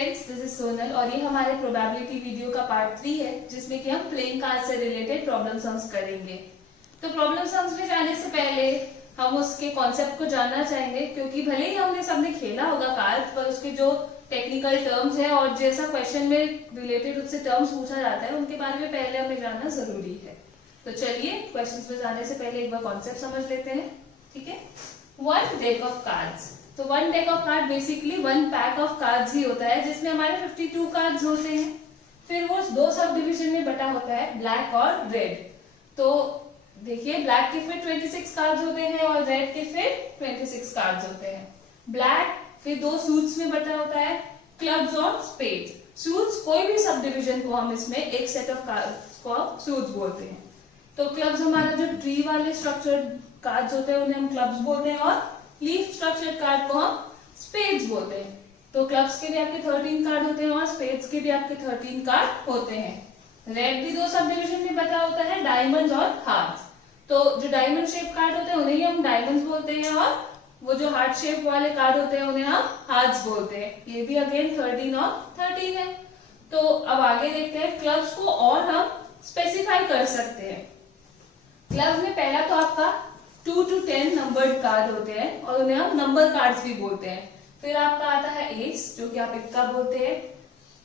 Friends, this is Sonal और ये हमारे प्रोबेबिलिटी वीडियो का पार्ट 3 है जिसमें कि हम प्लेइंग कार्ड से रिलेटेड प्रॉब्लम सम्स करेंगे। तो प्रॉब्लम सम्स में जाने से पहले हम उसके कॉन्सेप्ट को जानना चाहेंगे, क्योंकि भले ही हमने सबने खेला होगा कार्ड, पर उसके जो टेक्निकल टर्म्स है और जैसा क्वेश्चन में रिलेटेड उससे टर्म्स पूछा जाता है उनके बारे में पहले हमें जानना जरूरी है। तो चलिए क्वेश्चंस में जाने से पहले एक बार कॉन्सेप्ट समझ लेते हैं। ठीक है, वन डेक ऑफ कार्ड्स। तो one deck of card basically one pack of cards ही होता है जिसमें हमारे 52 कार्ड्स होते हैं। फिर वो दो सब डिविजन में बटा होता है, ब्लैक और रेड। तो देखिए, ब्लैक के फिर 26 कार्ड्स होते हैं और रेड के फिर 26 कार्ड्स होते हैं। ब्लैक फिर दो सूट्स में बटा होता है, क्लब्स और स्पेड्स। सूट्स कोई भी सब डिविजन को हम इसमें एक सेट ऑफ कार्ड्स को सूट्स बोलते हैं। तो क्लब्स हमारा जो ट्री वाले स्ट्रक्चर्ड कार्ड्स होते हैं उन्हें हम क्लब्स बोलते हैं और लीफ स्ट्रक्चर्ड कार्ड को हम स्पेड्स बोलते हैं। तो क्लब्स के भी आपके 13 कार्ड होते हैं और स्पेड्स के भी आपके 13 कार्ड होते हैं। रेड भी दो सब डिविजन में बटा होता है, डायमंड्स और हार्ट्स। तो जो डायमंड शेप कार्ड होते हैं उन्हें ही हम डायमंड्स बोलते हैं और वो जो हार्ट शेप वाले कार्ड होते हैं उन्हें हम हार्ट्स बोलते हैं। ये भी अगेन 13 और 13 है। तो अब आगे देखते हैं, क्लब्स को और हम स्पेसिफाई कर सकते हैं। क्लब्स में पहला तो आपका 2 to 10 नंबर्ड कार्ड होते हैं और उन्हें हम नंबर कार्ड्स भी बोलते हैं। फिर आपका आता है एस, जो कि आप इक्का बोलते हैं,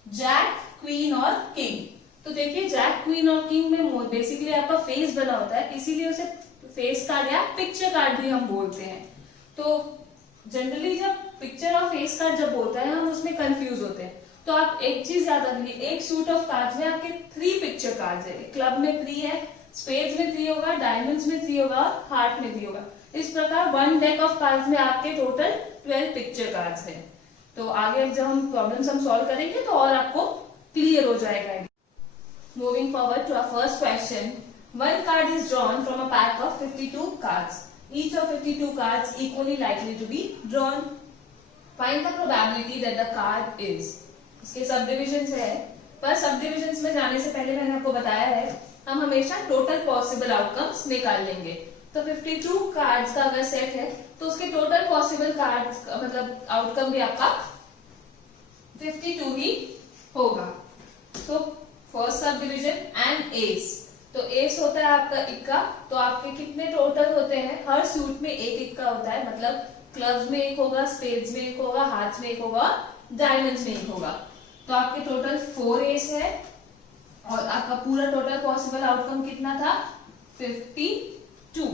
जैक, क्वीन और किंग। तो देखिए, जैक, क्वीन और किंग में बेसिकली आपका फेस बना होता है, इसीलिए उसे फेस कार्ड या पिक्चर कार्ड भी हम बोलते हैं। तो जनरली जब पिक्चर और फेस कार्ड जब बोलता है हम उसमें कंफ्यूज होते हैं। तो आप एक चीज याद रखिए, एक सूट ऑफ कार्ड्स में आपके 3 पिक्चर कार्ड्स है। क्लब में 3 है, स्पेड्स में 3 होगा, डायमंड्स में 3 होगा, हार्ट में 3 होगा। इस प्रकार वन डेक ऑफ कार्ड्स में आपके टोटल 12 पिक्चर कार्ड्स हैं। तो आगे जब हम प्रॉब्लम्स हम सॉल्व करेंगे तो और आपको क्लियर हो जाएगा। Moving forward to our first question, one card is drawn from a pack of 52 cards, each of 52 cards equally likely to be drawn, find the probability that the card is. इसके sub divisions है, पर सब divisions में जाने से पहले मैंने आपको बताया है हम हमेशा टोटल पॉसिबल आउटकम्स निकाल लेंगे। तो 52 कार्ड्स का अगर सेट है तो उसके टोटल पॉसिबल कार्ड्स का मतलब आउटकम भी आपका 52 ही होगा। तो first sub division and S. तो एस होता है आपका इक्का। तो आपके कितने टोटल होते हैं? हर सूट में एक इक्का होता है, मतलब क्लब्स में एक होगा, स्पेड्स में एक होगा, हार्ट्स में एक होगा, डायमंड्स में एक होगा। तो आपके टोटल 4 एस है और आपका पूरा टोटल पॉसिबल आउटकम कितना था? 52।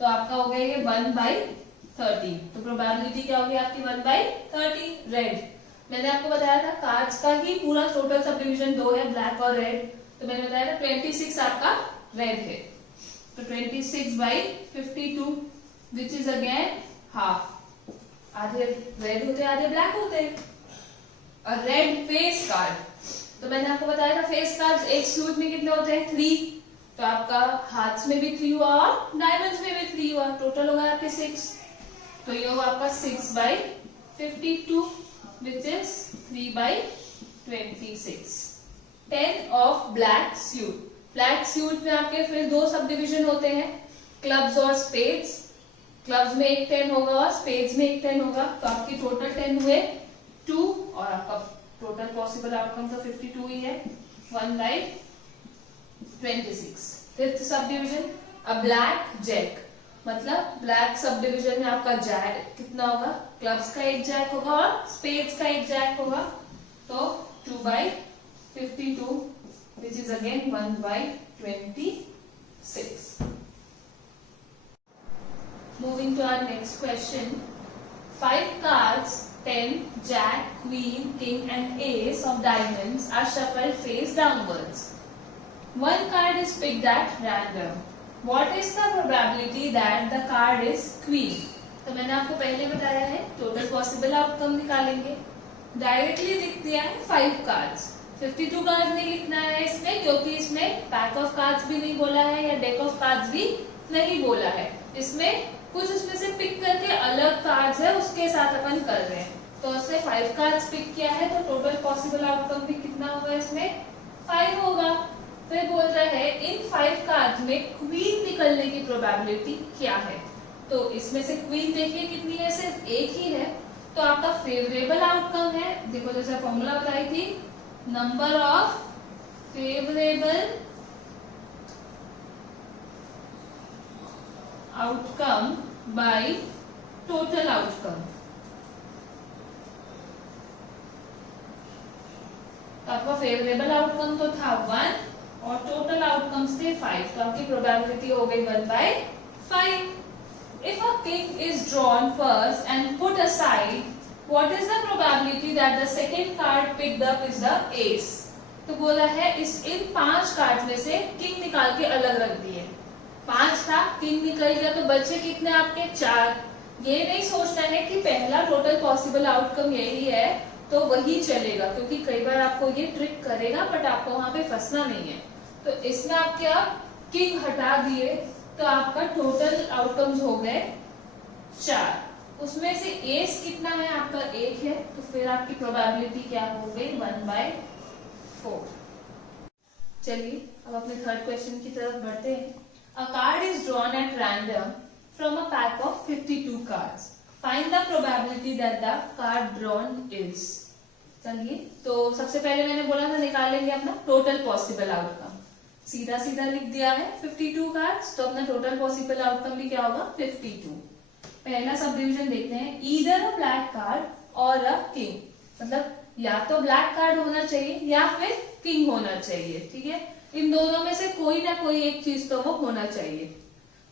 तो आपका हो गया ये 1/30। तो प्रोबेबिलिटी क्या होगी आपकी? 1/30। रेड, मैंने आपको बताया था कार्ड्स का ही पूरा टोटल सब डिविजन 2 है, ब्लैक और रेड। तो मैंने बताया था 26 आपका रेड है। तो 26/52 विच इज अगेन हाफ। आधे रेड होते हैं, आधे ब्लैक होते हैं। और रेड फेस कार्ड, तो मैंने आपको बताया था फेस कार्ड्स एक सूट में कितने होते हैं? 3। तो आपका हाथ्स में भी 3 हुआ और डायमंड्स में भी 3 हुआ, टोटल होगा आपके 6। तो ये होगा आपका 6/52 which is 3/26। 10 of black suit. Black suit में आपके फिर 2 सब डिविजन होते हैं, क्लब्स और स्पेड्स। क्लब्स में एक 10 होगा और स्पेड्स में एक 10 होगा। तो आपके टोटल 10 हुए 2 और आपका टोटल पॉसिबल आउटकम तो 52 ही है, 1/26। Fifth sub division, a black jack, मतलब ब्लैक सब डिविजन में आपका जैक कितना होगा? क्लब्स का एक जैक होगा और स्पेड्स का एक जैक होगा। तो 2/52 which is again 1/26। Moving to our next question, 5 cards 10, Jack, Queen, King and Ace of diamonds are shuffled face downwards. One card is picked at random. What is the probability that the card is Queen? तो मैंने आपको पहले बताया है total possible outcome निकालेंगे। Directly लिख दिया है 5 कार्ड्स, 52 कार्ड्स नहीं लिखना है इसमें, क्योंकि इसमें पैक ऑफ कार्ड्स भी नहीं बोला है या डेक ऑफ कार्ड्स भी नहीं बोला है। इसमें कुछ उसमें से पिक करके अलग कार्ड्स है उसके साथ अपन कर रहे हैं। तो उसने 5 कार्ड्स पिक किया है, तो टोटल पॉसिबल आउटकम भी कितना होगा? इसमें 5 होगा। फिर बोल रहा है इन 5 कार्ड्स में क्वीन निकलने की प्रोबेबिलिटी क्या है? तो इसमें से क्वीन देखिए कितनी है? सिर्फ एक ही है। तो आपका फेवरेबल आउटकम है, देखो जैसे फॉर्मूला बताई थी, number of favourable outcome by total outcome. तो आपका फेवरेबल आउटकम तो था 1 और टोटल आउटकम्स थे 5, तो आपकी प्रोबेबिलिटी हो गई 1/5। If a king is drawn first and put aside, what is the probability that the second card picked up is the ace? तो बोला है इन 5 कार्ड में से किंग निकाल के अलग रख दिए। 5 था, किंग निकल गया, तो बचे कितने आपके 4। ये नहीं सोचना है कि पहला टोटल पॉसिबल आउटकम यही है तो वही चलेगा, क्योंकि कई बार आपको ये ट्रिक करेगा बट आपको वहां पे फंसना नहीं है। तो इसमें आपके आप किंग हटा दिए तो आपका टोटल आउटकम्स हो गए 4। उसमें से एस कितना है आपका 1 है, तो फिर आपकी प्रोबेबिलिटी क्या हो गई 1/4। चलिए अब अपने थर्ड क्वेश्चन की तरफ बढ़ते हैं। अ card is drawn at random from a pack of 52 cards, find the probability that the card drawn is. चलिए तो सबसे पहले मैंने बोला था निकालेंगे अपना टोटल पॉसिबल आउटकम, सीधा सीधा लिख दिया है 52 कार्ड्स, तो अपना टोटल पॉसिबल आउटकम भी क्या होगा 52। पहला सब डिविजन देखते हैं, ईदर अ ब्लैक कार्ड और अ किंग, मतलब या तो ब्लैक कार्ड होना चाहिए या फिर किंग होना चाहिए, ठीक है। इन दोनों में से कोई ना कोई एक चीज तो वो होना चाहिए।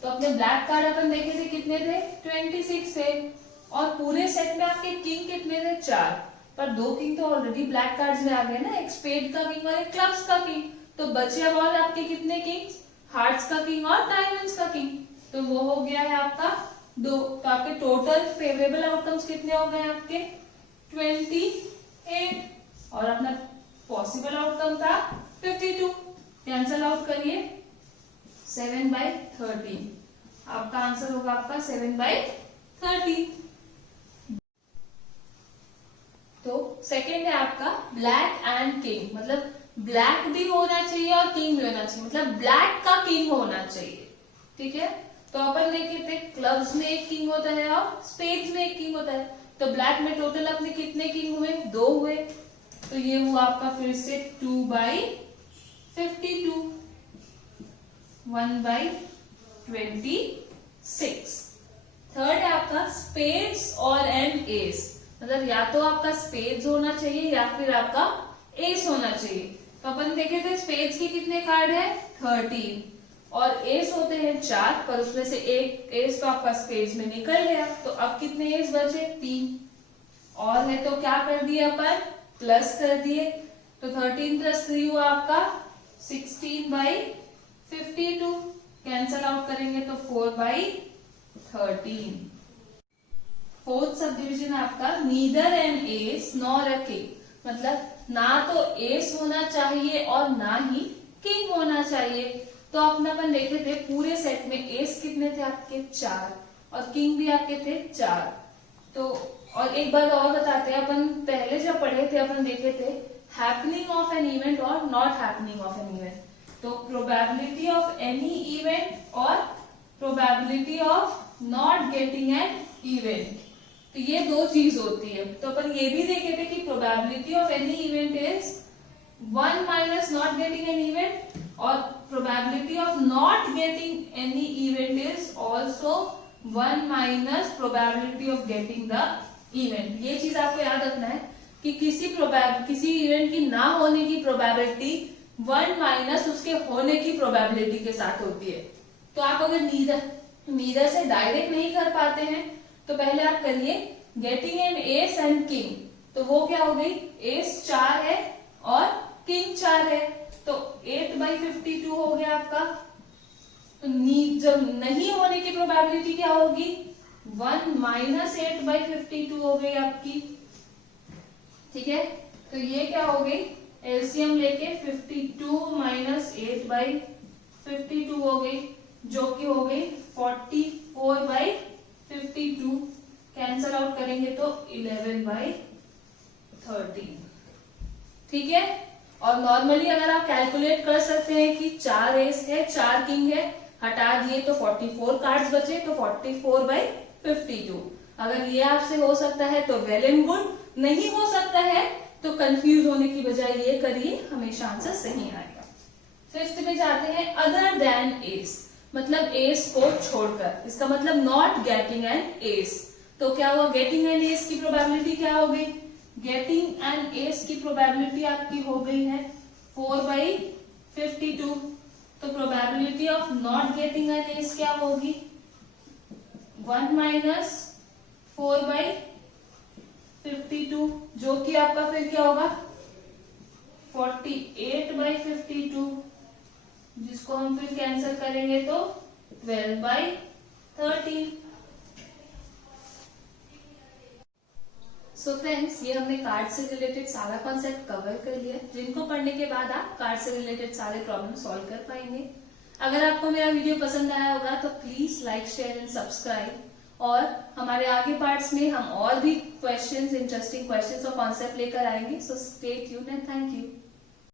तो अपने ब्लैक कार्ड अपन देखे थे कितने थे 26 थे, और पूरे सेट में आपके किंग कितने थे 4, पर 2 किंग तो ऑलरेडी ब्लैक कार्ड्स में आ गए ना, एक स्पेड का किंग और एक क्लब्स का किंग। तो बचे अब और आपके कितने किंग्स, हार्ट्स का किंग और डायमंड्स का किंग, तो वो हो गया है आपका 2। तो आपके टोटल फेवरेबल आउटकम्स कितने हो गए आपके 28, और अपना पॉसिबल आउटकम था 52। कैंसल आउट करिए 7/13, आपका आंसर होगा आपका 7/13। तो सेकेंड है आपका ब्लैक एंड किंग, मतलब ब्लैक भी होना चाहिए और किंग भी होना चाहिए, मतलब ब्लैक का किंग होना चाहिए, ठीक है। तो अपन देखे थे क्लब्स में एक किंग होता है और स्पेड्स में एक किंग होता है, तो ब्लैक में टोटल अपने कितने किंग हुए 2 हुए, तो ये हुआ आपका फिर से 2/52, 1/26। थर्ड है आपका स्पेड्स और एंड एस, मतलब या तो आपका स्पेड्स होना चाहिए या फिर आपका एस होना चाहिए। तो अपन देखे थे स्पेड्स के कितने कार्ड है 13 और एस होते हैं 4, पर उसमें से एक एस तो आपका स्पेड्स में निकल गया, तो अब कितने एस बचे 3 और है, तो क्या कर दिए अपन प्लस कर दिए, तो 13 + 3 हुआ आपका 16/52। कैंसल आउट करेंगे तो 4/13। फोर्थ सब डिविजन है आपका neither an ace nor a king, मतलब ना तो एस होना चाहिए और ना ही किंग होना चाहिए। तो अपना अपन देखे थे पूरे सेट में एस कितने थे आपके 4 और किंग भी आपके थे 4। तो और एक बात और बताते हैं, अपन पहले जब पढ़े थे अपन देखे थे हैपनिंग ऑफ एन इवेंट और not happening of an event. तो प्रोबेबिलिटी ऑफ एनी इवेंट और probability of not getting an event, तो ये 2 चीज होती है। तो अपन ये भी देखे थे कि probability of any event is 1 minus not getting an event, और probability of not getting any event is also 1 minus probability of getting the event. ये चीज आपको याद रखना है कि किसी इवेंट की ना होने की प्रोबेबिलिटी 1 माइनस उसके होने की प्रोबेबिलिटी के साथ होती है। तो आप अगर नीदर से डायरेक्ट नहीं कर पाते हैं तो पहले आप करिए getting an S and king, तो वो क्या हो गई एस 4 है और किंग 4 है, तो 8/52 हो गया आपका। तो जब नहीं होने की प्रोबेबिलिटी क्या होगी 1 माइनस 8/52 हो गई आपकी, ठीक है। तो ये क्या हो गई एलसीएम लेके 52 माइनस 8/52 हो गई, जो कि हो गई 44/52। कैंसल आउट करेंगे तो 11/13, ठीक है। और नॉर्मली अगर आप कैलकुलेट कर सकते हैं कि 4 एस है 4 किंग है, हटा दिए तो 44 कार्ड्स बचे, तो 44/52। अगर ये आपसे हो सकता है तो वेल एंड गुड, नहीं हो सकता है तो कंफ्यूज होने की बजाय ये करिए, हमेशा आंसर सही आएगा। फिफ्थ पे जाते हैं, अदर देन एस, मतलब एस को छोड़कर, इसका मतलब नॉट गेटिंग एन एस। तो क्या हुआ, गेटिंग एन एस की प्रोबेबिलिटी क्या हो गई, गेटिंग एन एस की प्रोबेबिलिटी आपकी हो गई है 4/52। तो probability of not getting N S क्या होगी, 1 माइनस 4/52, जो कि आपका फिर क्या होगा 48/52, जिसको हम फिर कैंसिल करेंगे तो 12/13। सो फ्रेंड्स, ये हमने कार्ड से रिलेटेड सारा कॉन्सेप्ट कवर कर लिया, जिनको पढ़ने के बाद आप कार्ड से रिलेटेड सारे प्रॉब्लम सॉल्व कर पाएंगे। अगर आपको मेरा वीडियो पसंद आया होगा तो please like, share and subscribe. और हमारे आगे पार्ट्स में हम और भी क्वेश्चंस, इंटरेस्टिंग क्वेश्चंस और कॉन्सेप्ट लेकर आएंगे। So stay tuned and thank you.